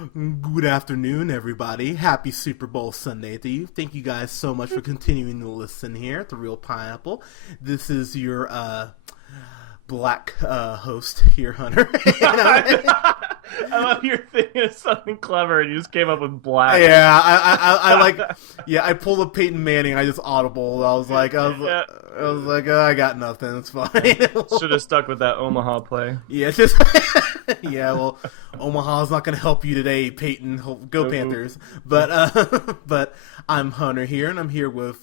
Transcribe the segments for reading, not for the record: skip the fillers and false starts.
Good afternoon, everybody. Happy Super Bowl Sunday to you. Thank you guys so much for continuing to listen here at The Real Pineapple. This is your black host here, Hunter. I love your thing of something clever, and you just came up with black. Yeah, I like. Yeah, I pulled a Peyton Manning. I just audible. I was like, oh, I got nothing. It's fine. Should have stuck with that Omaha play. Yeah, it's just yeah. Well, Omaha's not going to help you today, Peyton. Go Panthers. But I'm Hunter here, and I'm here with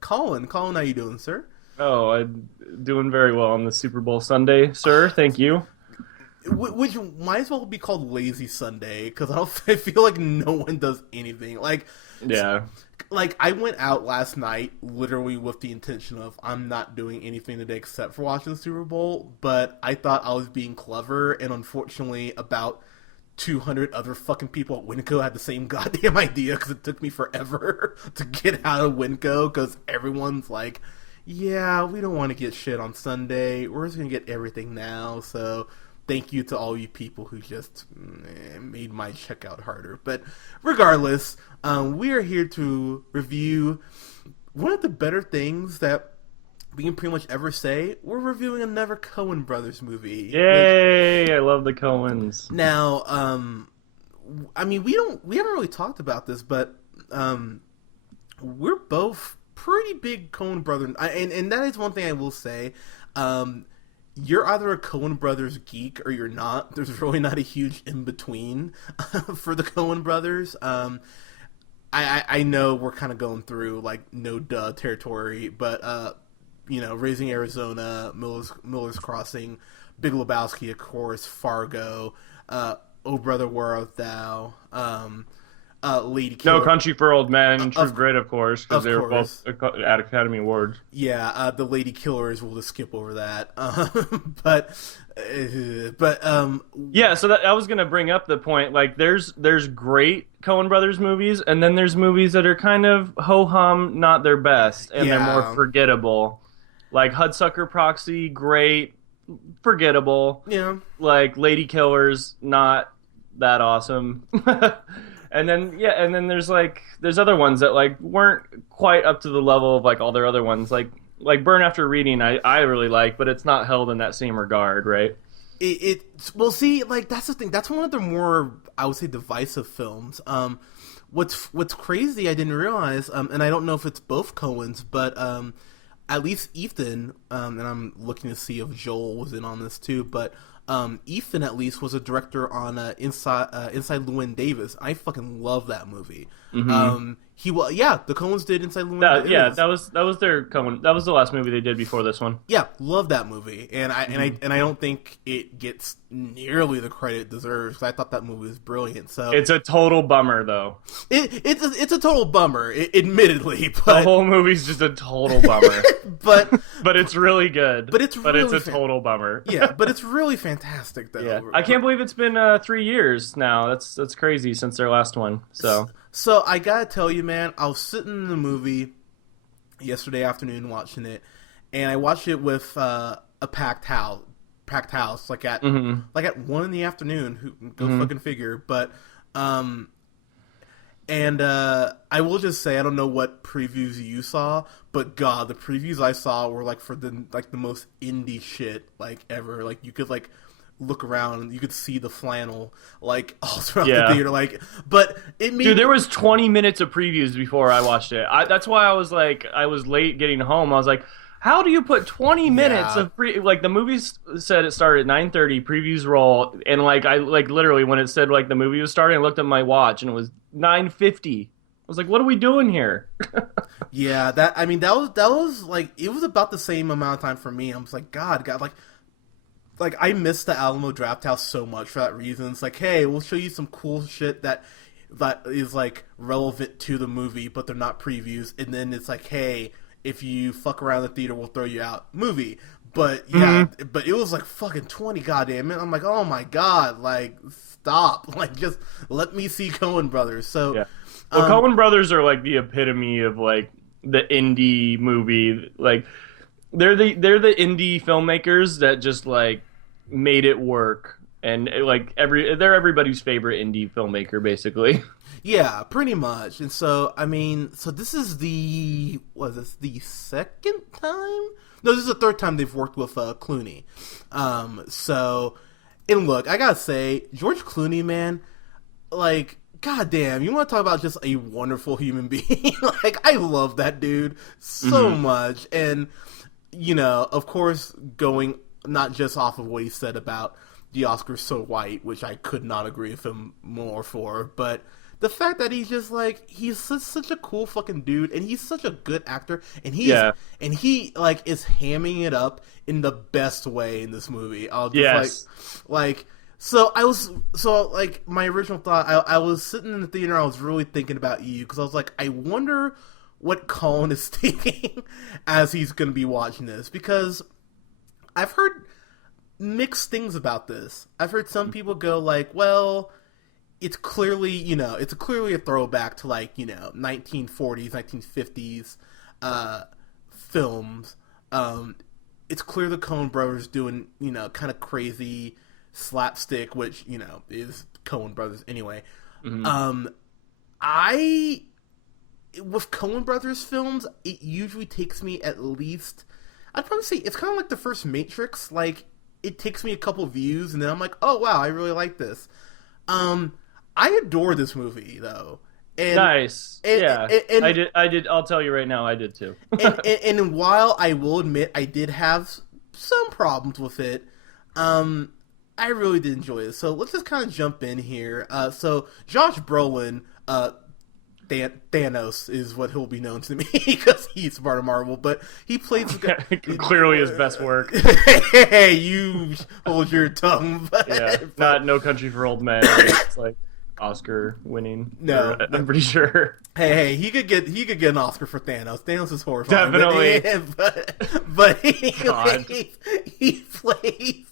Colin. Colin, how you doing, sir? Oh, I'm doing very well on the Super Bowl Sunday, sir. Thank you. Which might as well be called Lazy Sunday, because I feel like no one does anything. Yeah. Like, I went out last night literally with the intention of I'm not doing anything today except for watching the Super Bowl, but I thought I was being clever, and unfortunately about 200 other fucking people at Winco had the same goddamn idea, because it took me forever to get out of Winco, because everyone's like, yeah, we don't want to get shit on Sunday, we're just going to get everything now, so thank you to all you people who just made my checkout harder. But regardless, we are here to review one of the better things that we can pretty much ever say. We're reviewing another Cohen Brothers movie. Yay! I love the Coens. Now, I mean, we haven't really talked about this, but we're both pretty big Cohen Brothers, and that is one thing I will say. You're either a Cohen Brothers geek or you're not. There's really not a huge in-between for the Cohen Brothers. I know we're kind of going through, like, no-duh territory, but, Raising Arizona, Miller's Crossing, Big Lebowski, of course, Fargo, Oh Brother, Where Art Thou, Lady Killer. No Country for Old Men, True Grit, of course, because they were both at Academy Awards. Yeah, the Lady Killers, we'll just skip over that. Yeah, so that I was gonna bring up the point. Like, there's great Coen Brothers movies, and then there's movies that are kind of ho hum, not their best, and they're more forgettable. Like Hudsucker Proxy, great, forgettable. Yeah. Like Lady Killers, not that awesome. And then there's other ones that like weren't quite up to the level of like all their other ones. Like Burn After Reading, I really like, but it's not held in that same regard, right? Well, see, like, that's the thing. That's one of the more, I would say, divisive films. What's crazy, I didn't realize, and I don't know if it's both Coens, but at least Ethan, and I'm looking to see if Joel was in on this too, but Ethan at least was a director on Inside Llewyn Davis. I fucking love that movie. Mm-hmm. The Coens did Inside Llewyn Davis. Yeah, that was their Coen. That was the last movie they did before this one. Yeah, love that movie, and I don't think it gets nearly the credit it deserves, because I thought that movie was brilliant. So it's a total bummer, though. It's a total bummer, admittedly. But the whole movie's just a total bummer. but it's really good. But it's a total bummer. Yeah, but it's really fantastic, though. Yeah. I can't believe it's been 3 years now. That's crazy since their last one. So I gotta tell you, man, I was sitting in the movie yesterday afternoon watching it, and I watched it with a packed house, like at 1 in the afternoon. Go fucking figure. But I will just say, I don't know what previews you saw, but God, the previews I saw were like for the most indie shit like ever. Like, you could like look around and you could see the flannel like all throughout the theater. Like, but it made... Dude, there was 20 minutes of previews before I watched it. That's why I was late getting home. I was like, how do you put 20 minutes of like, the movie said it started at 9:30, previews roll, and like I literally when it said like the movie was starting, I looked at my watch and it was 9:50. I was like, what are we doing here? Yeah, that was like, it was about the same amount of time for me. I was like, God, like, I miss the Alamo Drafthouse so much for that reason. It's like, hey, we'll show you some cool shit that is, like, relevant to the movie, but they're not previews. And then it's like, hey, if you fuck around the theater, we'll throw you out. Movie. But, yeah, but it was, like, fucking 20 goddamn minutes. I'm like, oh, my God. Like, stop. Like, just let me see Coen Brothers. So, yeah. Well, Coen Brothers are, like, the epitome of, like, the indie movie. Like, they're the indie filmmakers that just, like, made it work and like they're everybody's favorite indie filmmaker, basically. Yeah, pretty much. And so, I mean, so this is the second time? No, this is the third time they've worked with Clooney. So, and look, I gotta say, George Clooney, man, like, goddamn, you want to talk about just a wonderful human being? Like, I love that dude so much. And, you know, of course, going not just off of what he said about the Oscars so white, which I could not agree with him more for, but the fact that he's just like, he's such a cool fucking dude, and he's such a good actor, and he like is hamming it up in the best way in this movie. I'll just like so my original thought, I was sitting in the theater, I was really thinking about you, because I was like, I wonder what Colin is thinking as he's going to be watching this, because I've heard mixed things about this. I've heard some people go like, well, it's clearly, you know, it's clearly a throwback to, like, you know, 1940s, 1950s films. It's clear the Coen Brothers doing, you know, kind of crazy slapstick, which, you know, is Coen Brothers anyway. With Coen Brothers films, it usually takes me at least, I'd probably say it's kind of like the first Matrix. Like, it takes me a couple views, and then I'm like, oh wow, I really like this. I adore this movie, though. And, nice. And I did. I'll tell you right now, I did too. and while I will admit I did have some problems with it, I really did enjoy it. So let's just kind of jump in here. So Josh Brolin, Thanos is what he'll be known to me because he's part of Marvel, but he plays clearly his best work. Hey, you hold your tongue. Not No Country for Old Men. It's like Oscar winning. No, I'm pretty sure. Hey, he could get an Oscar for Thanos. Thanos is horrifying. Definitely. But he plays.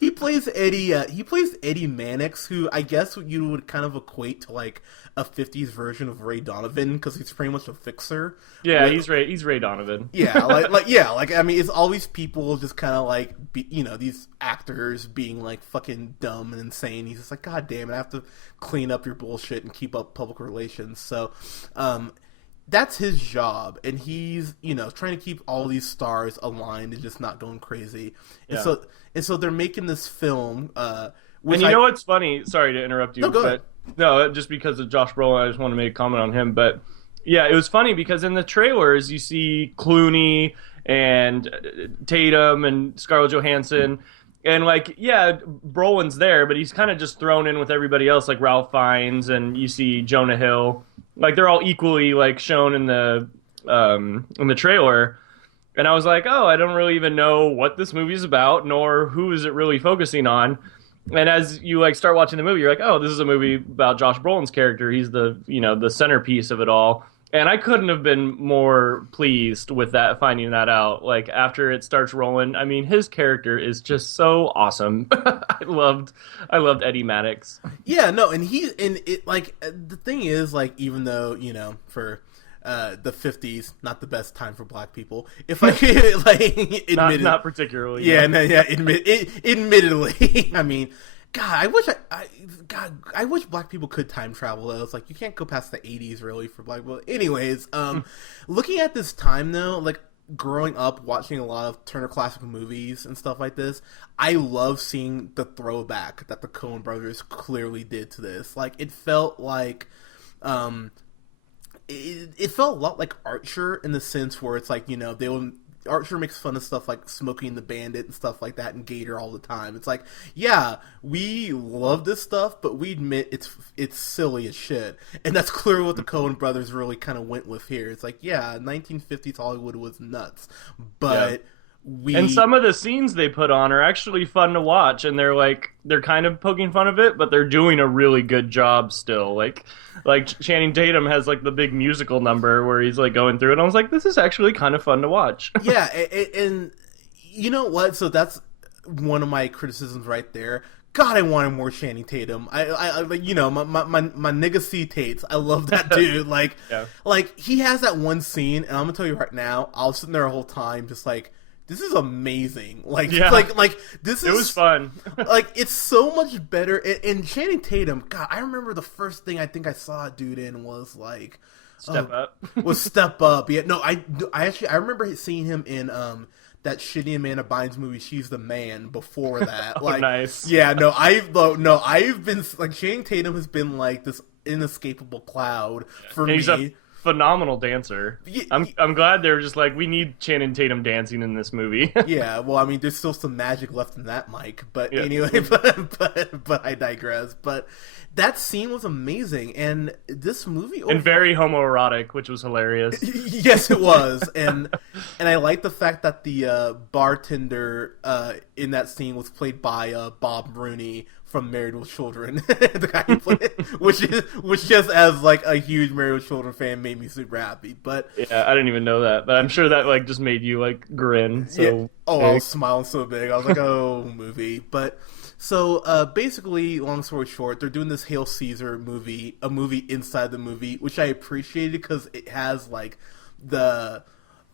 He plays Eddie. He plays Eddie Mannix, who I guess you would kind of equate to like a '50s version of Ray Donovan, because he's pretty much a fixer. Yeah, he's Ray Donovan. Yeah, like I mean, it's always people just kind of like, you know, these actors being like fucking dumb and insane. He's just like, God damn it, I have to clean up your bullshit and keep up public relations. So, that's his job, and he's, you know, trying to keep all these stars aligned and just not going crazy. And so they're making this film. And you know what's funny? Sorry to interrupt you, no, go ahead. No, just because of Josh Brolin, I just want to make a comment on him. But yeah, it was funny because in the trailers you see Clooney and Tatum and Scarlett Johansson, and like, yeah, Brolin's there, but he's kind of just thrown in with everybody else, like Ralph Fiennes, and you see Jonah Hill. Like, they're all equally like shown in the trailer. And I was like, oh, I don't really even know what this movie is about, nor who is it really focusing on. And as you like start watching the movie, you're like, oh, this is a movie about Josh Brolin's character. He's the, you know, the centerpiece of it all. And I couldn't have been more pleased with that, finding that out. Like, after it starts rolling, I mean, his character is just so awesome. I loved Eddie Mannix. Yeah, no, and the thing is, like, even though, you know, for the 50s, not the best time for black people, if I could, like, not particularly. Yeah, no, yeah, admittedly, I mean, God, I wish black people could time travel, though. It's like, you can't go past the 80s, really, for black people. Anyways, looking at this time, though, like, growing up, watching a lot of Turner Classic Movies and stuff like this, I love seeing the throwback that the Coen Brothers clearly did to this. Like, it felt like, it felt a lot like Archer, in the sense where it's like, you know, Archer makes fun of stuff like Smokey and the Bandit and stuff like that, and Gator all the time. It's like, yeah, we love this stuff, but we admit it's silly as shit. And that's clearly what the Coen Brothers really kind of went with here. It's like, yeah, 1950s Hollywood was nuts, but and some of the scenes they put on are actually fun to watch, and they're kind of poking fun of it, but they're doing a really good job still. Like Channing Tatum has like the big musical number where he's like going through it. And I was like, this is actually kind of fun to watch. Yeah, and you know what? So that's one of my criticisms right there. God, I wanted more Channing Tatum. I you know, my nigga C Tates. I love that dude. Like, like, he has that one scene, and I'm gonna tell you right now, I was sitting there the whole time just like this is amazing. Like, Yeah. like this is. It was fun. Like, it's so much better. And Channing Tatum, God, I remember the first thing I think I saw a dude in was like Step Up. Was Step Up. Yeah, no, I actually I remember seeing him in that shitty Amanda Bynes movie, She's the Man. Before that, like, nice. Yeah, I've been like Channing Tatum has been like this inescapable cloud for me. He's a phenomenal dancer. Yeah, I'm glad they're just like, we need Channing Tatum dancing in this movie. Yeah, well, I mean, there's still some magic left in that mic, but Yeah. anyway, but I digress. But that scene was amazing, and this movie And very homoerotic, which was hilarious. Yes, it was, and I like the fact that the bartender in that scene was played by Bob Rooney from Married with Children, the guy who played it, which just as like a huge Married with Children fan made me super happy. But Yeah, I didn't even know that, but I'm sure that like just made you like grin. So yeah. Oh, I was smiling so big. I was like, oh, movie. But so basically, long story short, they're doing this Hail Caesar movie, a movie inside the movie, which I appreciated because it has like the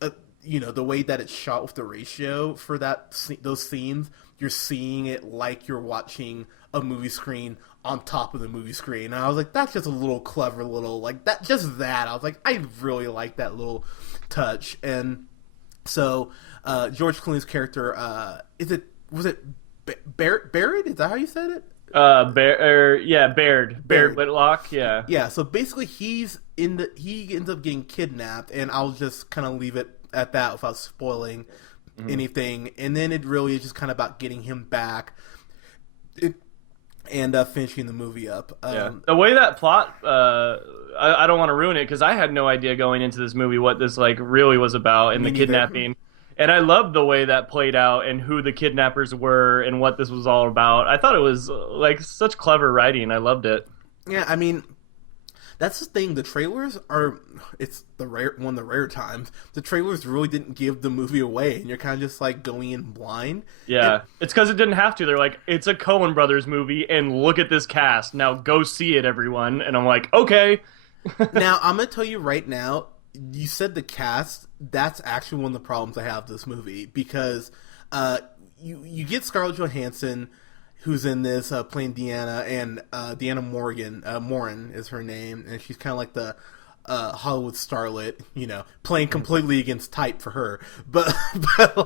the way that it's shot with the ratio for those scenes. You're seeing it like you're watching a movie screen on top of the movie screen. And I was like, that's just a little clever little, like, that, just that. I was like, I really like that little touch. And so, George Clooney's character, was it Barrett? Is that how you said it? Baird Whitlock, yeah. Yeah, so basically he ends up getting kidnapped, and I'll just kind of leave it at that without spoiling anything. And then it really is just kind of about getting him back and finishing the movie up. The way that plot, I don't want to ruin it because I had no idea going into this movie what this like really was about and the kidnapping. And I loved the way that played out and who the kidnappers were and what this was all about. I thought it was like such clever writing. I loved it. Yeah, I mean, that's the thing. The trailers it's one of the rare times. The trailers really didn't give the movie away, and you're kind of just like going in blind. Yeah, it's because it didn't have to. They're like, it's a Cohen Brothers movie, and look at this cast. Now go see it, everyone. And I'm like, okay. Now, I'm going to tell you right now, you said the cast, that's actually one of the problems I have with this movie, because you get Scarlett Johansson, who's in this playing Deanna, and Deanna Morin is her name, and she's kind of like the Hollywood starlet, playing completely against type for her, but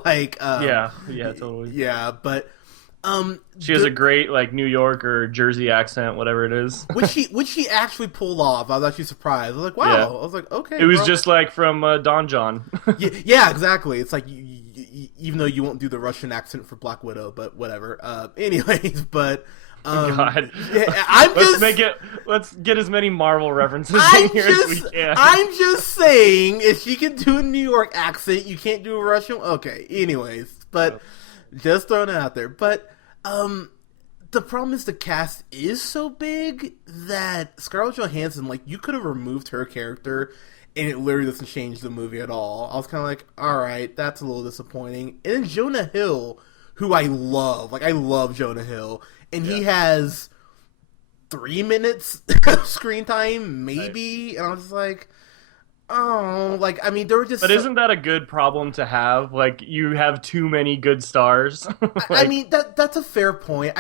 like yeah, totally, yeah, but she has a great like New York or Jersey accent, whatever it is, which she actually pulled off. I was actually surprised. I was like, wow. Yeah. I was like, okay. It was just like from Don John. yeah, exactly. It's like even though you won't do the Russian accent for Black Widow, but whatever. Anyways, but God, yeah, let's get as many Marvel references in here as we can. I'm just saying, if she can do a New York accent, you can't do a Russian. Okay. Anyways, but. Just throwing it out there. But the problem is the cast is so big that Scarlett Johansson, like, you could have removed her character and it literally doesn't change the movie at all. I was kind of like, alright, that's a little disappointing. And then Jonah Hill, who I love. Like, I love Jonah Hill. And he has 3 minutes of screen time, maybe. Right. And I was just like... Oh, like, I mean, there were just... But isn't that a good problem to have? Like, you have too many good stars? I mean, that's a fair point.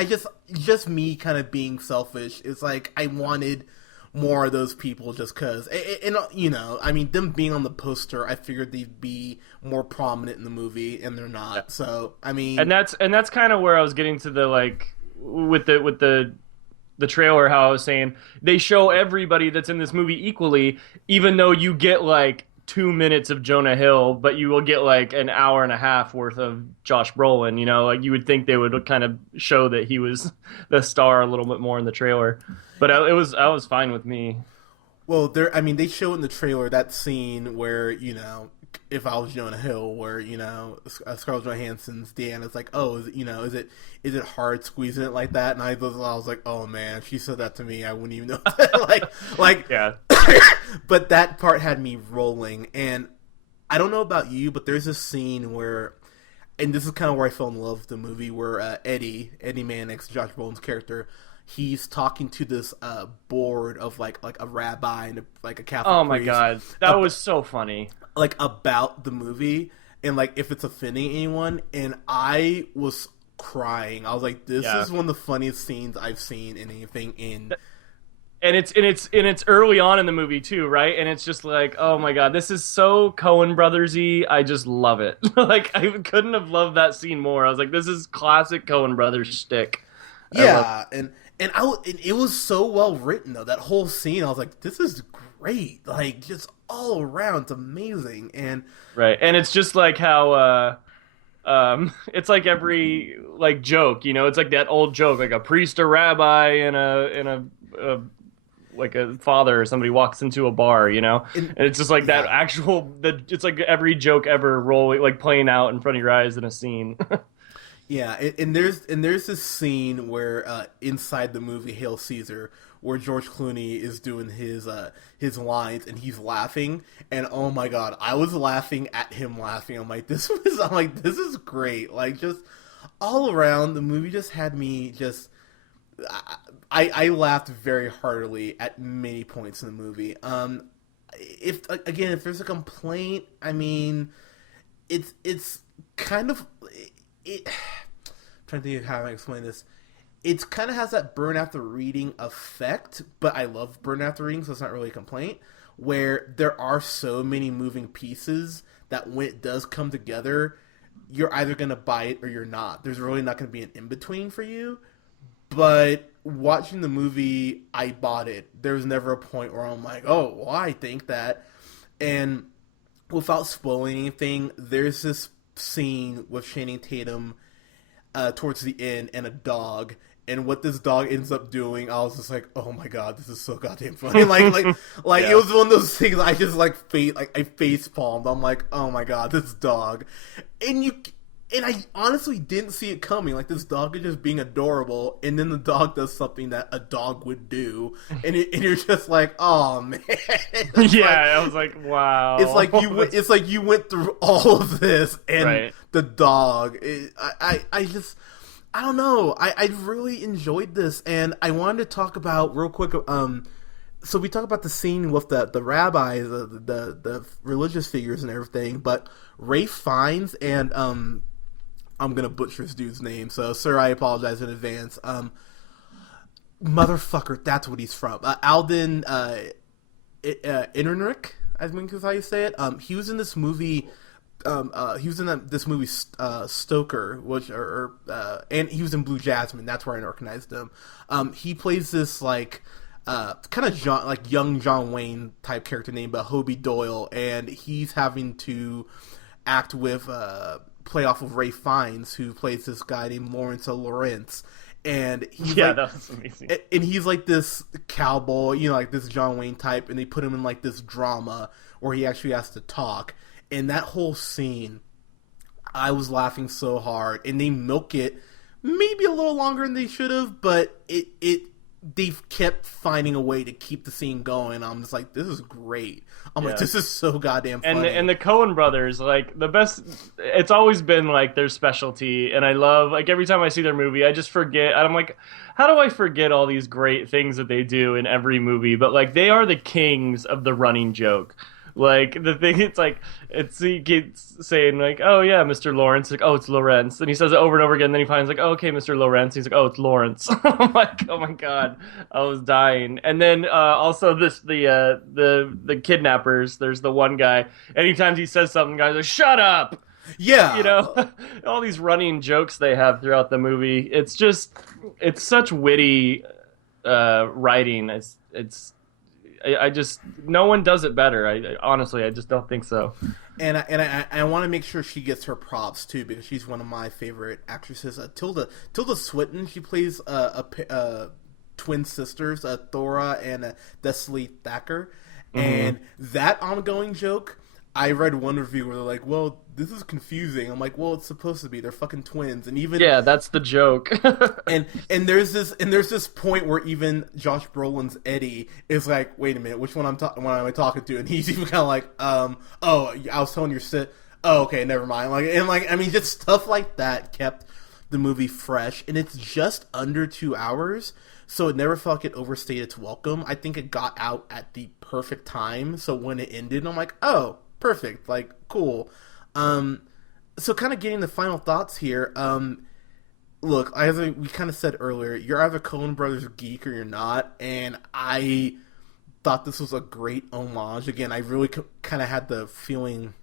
Just me kind of being selfish. It's like, I wanted more of those people just because. And, I mean, them being on the poster, I figured they'd be more prominent in the movie, and they're not. Yeah. So, I mean... And that's kind of where I was getting to the, like, with the trailer, how I was saying they show everybody that's in this movie equally, even though you get like 2 minutes of Jonah Hill, but you will get like an hour and a half worth of Josh Brolin. Like you would think they would kind of show that he was the star a little bit more in the trailer, but I was fine with me. Well, they show in the trailer that scene where if I was Jonah Hill, where Scarlett Johansson's Deanna's like, oh, is it hard squeezing it like that? And I was like, oh man, if she said that to me, I wouldn't even know. like yeah. But that part had me rolling, and I don't know about you, but there's this scene where, and this is kind of where I fell in love with the movie, where Eddie Mannix, Josh Brolin's character, he's talking to this board of like a rabbi and like a Catholic priest. Oh my god, that was so funny. Like about the movie, and like if it's offending anyone, and I was crying. I was like, this is one of the funniest scenes I've seen in anything in. And it's early on in the movie too, right? And it's just like, oh my god, this is so Cohen Brothers-y. I just love it. Like I couldn't have loved that scene more. I was like, this is classic Cohen Brothers shtick. Yeah, and it was so well written though. That whole scene, I was like, this is great. Like just all around, it's amazing. And right, and it's just like how it's like every like joke, you know, it's like that old joke, like a priest or rabbi and a like a father or somebody walks into a bar, you know, and it's just like that actual. It's like every joke ever rolling, like playing out in front of your eyes in a scene. Yeah, and there's this scene where inside the movie Hail Caesar, where George Clooney is doing his lines and he's laughing, and oh my god, I was laughing at him laughing. I'm like, this is great. Like just all around, the movie just had me just. I laughed very heartily at many points in the movie. If there's a complaint, I mean, it's kind of I'm trying to think of how I explain this. It kind of has that burn after reading effect, but I love burn after reading, so it's not really a complaint. Where there are so many moving pieces that when it does come together, you're either gonna buy it or you're not. There's really not gonna be an in between for you. But watching the movie, I bought it. There was never a point where I'm like, oh, well, I think that. And without spoiling anything, there's this scene with Channing Tatum towards the end and a dog. And what this dog ends up doing, I was just like, oh my god, this is so goddamn funny. Like It was one of those things I just I face palmed. I'm like, oh my god, this dog. And I honestly didn't see it coming. Like, this dog is just being adorable, and then the dog does something that a dog would do, and you're just like, oh man. I was like, wow. It's like you went through all of this, and the dog. I don't know. I really enjoyed this, and I wanted to talk about real quick. So we talk about the scene with the rabbis, the religious figures and everything, but Ralph Fiennes and I'm gonna butcher this dude's name, so sir, I apologize in advance. Motherfucker, that's what he's from. Alden Ehrenreich, I think is how you say it. He was in this movie. He was in this movie Stoker, and he was in Blue Jasmine. That's where I recognized him. He plays this like kind of young John Wayne type character named Hobie Doyle, and he's having to act with play off of Ralph Fiennes, who plays this guy named Lawrence, and he's that was amazing. And he's like this cowboy, you know, like this John Wayne type, and they put him in like this drama where he actually has to talk. And that whole scene, I was laughing so hard, and they milk it maybe a little longer than they should have, but they've kept finding a way to keep the scene going. I'm just like, this is great. I'm like, this is so goddamn funny. And the Coen brothers, like, the best, it's always been like their specialty, and I love, like, every time I see their movie, I just forget, I'm like, how do I forget all these great things that they do in every movie? But like, they are the kings of the running joke. Like, the thing, it's like, he keeps saying, like, oh, yeah, Mr. Lawrence. Like, oh, it's Lawrence. And he says it over and over again. And then he finds, like, oh, okay, Mr. Lawrence. He's like, oh, it's Lawrence. I'm like, oh, my God. I was dying. And then also the kidnappers, there's the one guy. Anytime he says something, guys are like, shut up. Yeah. You know, all these running jokes they have throughout the movie. It's just, it's such witty writing. I just, no one does it better. Honestly, I just don't think so. And I want to make sure she gets her props too, because she's one of my favorite actresses. Tilda Swinton, she plays twin sisters, Thora and Destiny Thacker, and that ongoing joke. I read one review where they're like, well, this is confusing. I'm like, well, it's supposed to be. They're fucking twins. And even that's the joke. and there's this point where even Josh Brolin's Eddie is like, wait a minute, which one am I talking to? And he's even kind of like, oh, I was telling your sit. Oh, okay, never mind. I mean, just stuff like that kept the movie fresh, and it's just under 2 hours, so it never felt like it overstayed its welcome. I think it got out at the perfect time, so when it ended, I'm like, oh, perfect, like, cool. So kind of getting the final thoughts here. Look, as we kind of said earlier, you're either Coen Brothers geek or you're not, and I thought this was a great homage. Again, I really kind of had the feeling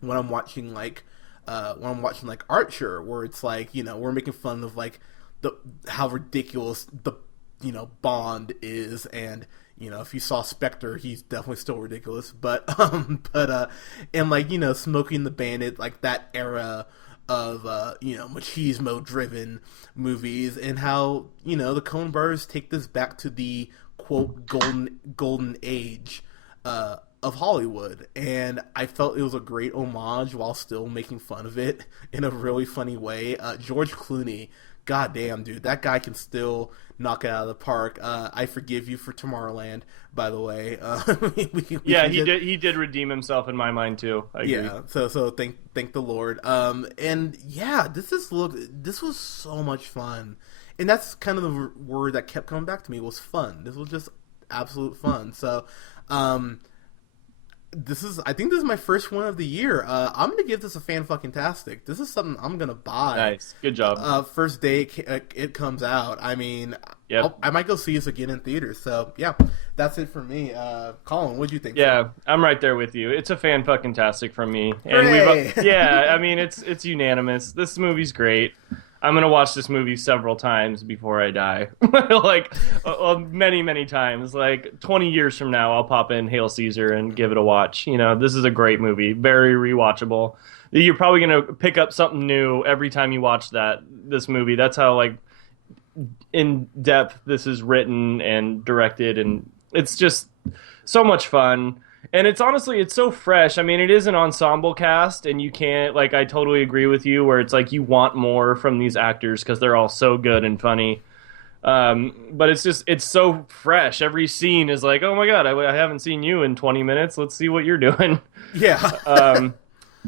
when I'm watching like Archer, where it's like, you know, we're making fun of like how ridiculous the, you know, Bond is, and you know, if you saw Spectre, he's definitely still ridiculous, but and like, you know, Smoking the Bandit, like that era of you know, machismo driven movies, and how, you know, the Coen Brothers take this back to the quote golden age of Hollywood, and I felt it was a great homage while still making fun of it in a really funny way. George Clooney, goddamn dude, that guy can still knock it out of the park. I forgive you for Tomorrowland, by the way. He did redeem himself in my mind too. I agree. Yeah, so thank the Lord. And yeah, this was so much fun, and that's kind of the word that kept coming back to me, was fun. This was just absolute fun. So, I think this is my first one of the year. I'm gonna give this a fan-fucking-tastic. This is something I'm gonna buy. Nice, good job. First day it comes out. I mean, yep. I might go see this again in theaters. So yeah, that's it for me. Colin, what'd you think? Yeah, I'm right there with you. It's a fan-fucking-tastic from me, and I mean, it's unanimous. This movie's great. I'm gonna watch this movie several times before I die, like many times. Like 20 years from now, I'll pop in Hail Caesar and give it a watch. You know, this is a great movie, very rewatchable. You're probably gonna pick up something new every time you watch this movie. That's how like in depth this is written and directed, and it's just so much fun. And it's so fresh. I mean, it is an ensemble cast, and you can't, like, I totally agree with you, where it's like you want more from these actors because they're all so good and funny. But it's so fresh. Every scene is like, oh my God, I haven't seen you in 20 minutes. Let's see what you're doing. Yeah.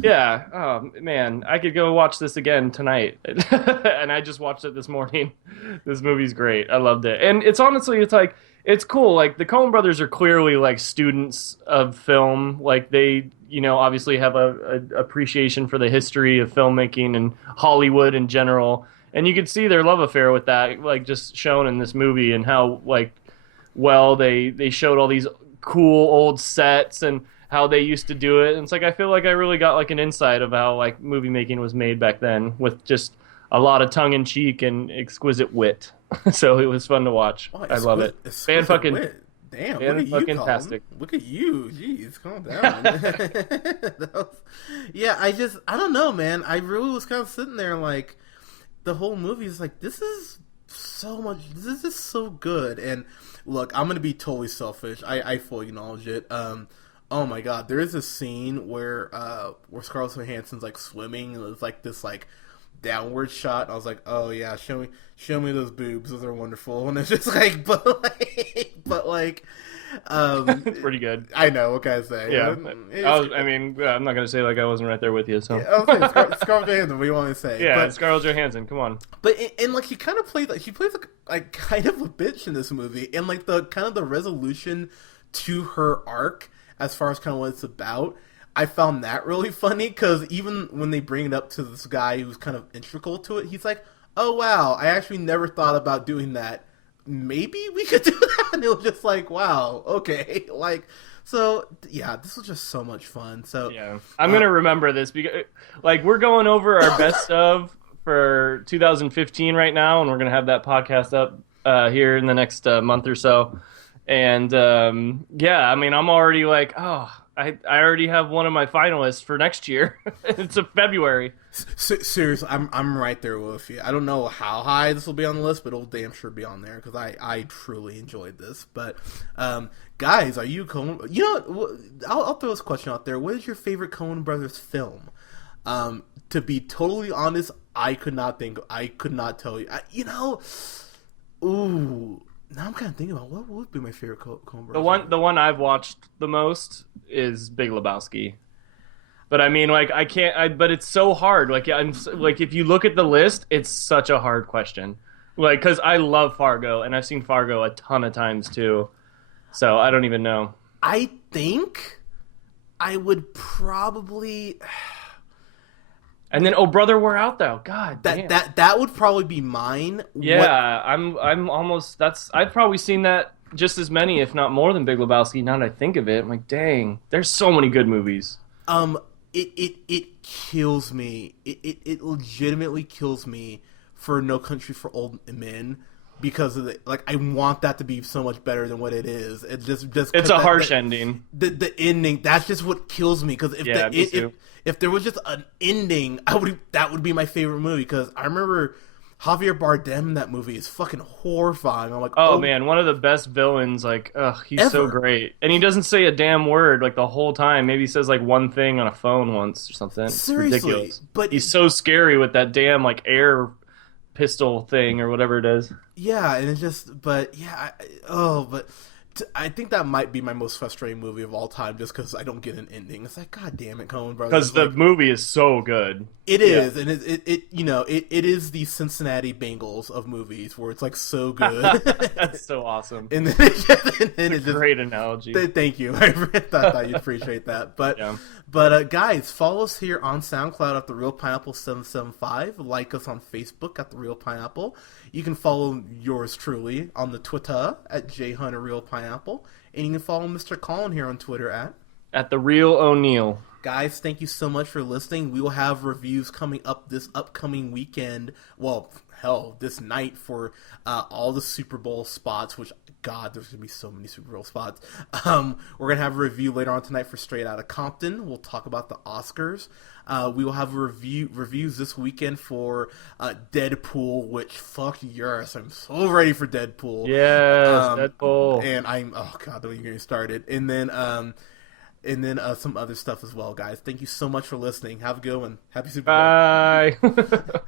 Yeah. Oh man, I could go watch this again tonight. And I just watched it this morning. This movie's great. I loved it. And it's like, it's cool. Like, the Coen Brothers are clearly like students of film. Like, they, you know, obviously have a appreciation for the history of filmmaking and Hollywood in general. And you could see their love affair with that, like, just shown in this movie, and how, like, well they showed all these cool old sets and how they used to do it. And it's like, I feel like I really got like an insight of how like movie making was made back then, with just a lot of tongue in cheek and exquisite wit. So it was fun to watch. Oh, I love it. Fan fucking wit. Damn, fan-fucking-tastic. Look at you. Jeez, calm down. Yeah, I don't know, man. I really was kind of sitting there like, the whole movie is like, this is so much, this is so good. And look, I'm going to be totally selfish. I fully acknowledge it. Oh my God, there is a scene where Scarlett Johansson's like swimming, and it's like this like downward shot, and I was like, oh yeah, show me those boobs, those are wonderful. And it's just like, but like it's pretty good. I know, what can I say? Yeah, I'm not gonna say like I wasn't right there with you. So yeah, Scarlett Johansson, what do you want to say? Yeah, Scarlett Johansson, come on. But and like, he kind of plays like kind of a bitch in this movie, and like the kind of the resolution to her arc as far as kind of what it's about, I found that really funny, because even when they bring it up to this guy who's kind of integral to it, he's like, oh wow, I actually never thought about doing that. Maybe we could do that? And it was just like, wow, okay. Like, so yeah, this was just so much fun. So yeah, I'm gonna remember this, because like, we're going over our best of for 2015 right now, and we're gonna have that podcast up here in the next month or so. And yeah, I mean, I'm already like, oh, I already have one of my finalists for next year. It's a February. Seriously, I'm right there with you. I don't know how high this will be on the list, but it'll damn sure be on there, because I truly enjoyed this. But guys, are you Coen? You know, I'll throw this question out there. What is your favorite Coen Brothers film? To be totally honest, I could not tell you. Ooh. Now I'm kind of thinking about what would be my favorite Coen Brothers. The one I've watched the most is Big Lebowski. But I mean, like, I can't. But it's so hard. Like, if you look at the list, it's such a hard question. Like, because I love Fargo, and I've seen Fargo a ton of times too. So I don't even know. I think I would probably. And then Oh Brother, We're Out Thou. God damn. That would probably be mine. Yeah, I'm almost I've probably seen that just as many, if not more than Big Lebowski. Now that I think of it, I'm like, dang, there's so many good movies. It kills me. It legitimately kills me for No Country for Old Men because of I want that to be so much better than what it is. It just it's a harsh ending. The ending, that's just what kills me. Because if there was just an ending, that would be my favorite movie. Because I remember Javier Bardem in that movie is fucking horrifying. I'm like, oh man, one of the best villains. Like, ugh, he's ever. So great, and he doesn't say a damn word like the whole time. Maybe he says like one thing on a phone once or something. Seriously, it's ridiculous. But he's so scary with that damn like air pistol thing or whatever it is. Yeah, and it's just, but yeah, I think that might be my most frustrating movie of all time, just because I don't get an ending. It's like, God damn it, Cohen Brothers! Because the movie is so good. It is, and it is the Cincinnati Bengals of movies, where it's like so good. That's so awesome. And then, it's a great analogy. Thank you. I thought you'd appreciate that. But yeah. But guys, follow us here on SoundCloud at The Real Pineapple 775. Like us on Facebook at The Real Pineapple. You can follow yours truly on the Twitter at JHunterRealPineapple. And you can follow Mr. Colin here on Twitter at The Real O'Neill. Guys, thank you so much for listening. We will have reviews coming up this upcoming weekend. Well, hell, this night for all the Super Bowl spots, which, God, there's going to be so many Super Bowl spots. We're going to have a review later on tonight for Straight Outta Compton. We'll talk about the Oscars. We will have reviews this weekend for Deadpool, which, fuck yes, I'm so ready for Deadpool. Yes, Deadpool. And oh God, don't even get me started. And then some other stuff as well, guys. Thank you so much for listening. Have a good one. Happy Super Bowl. Bye.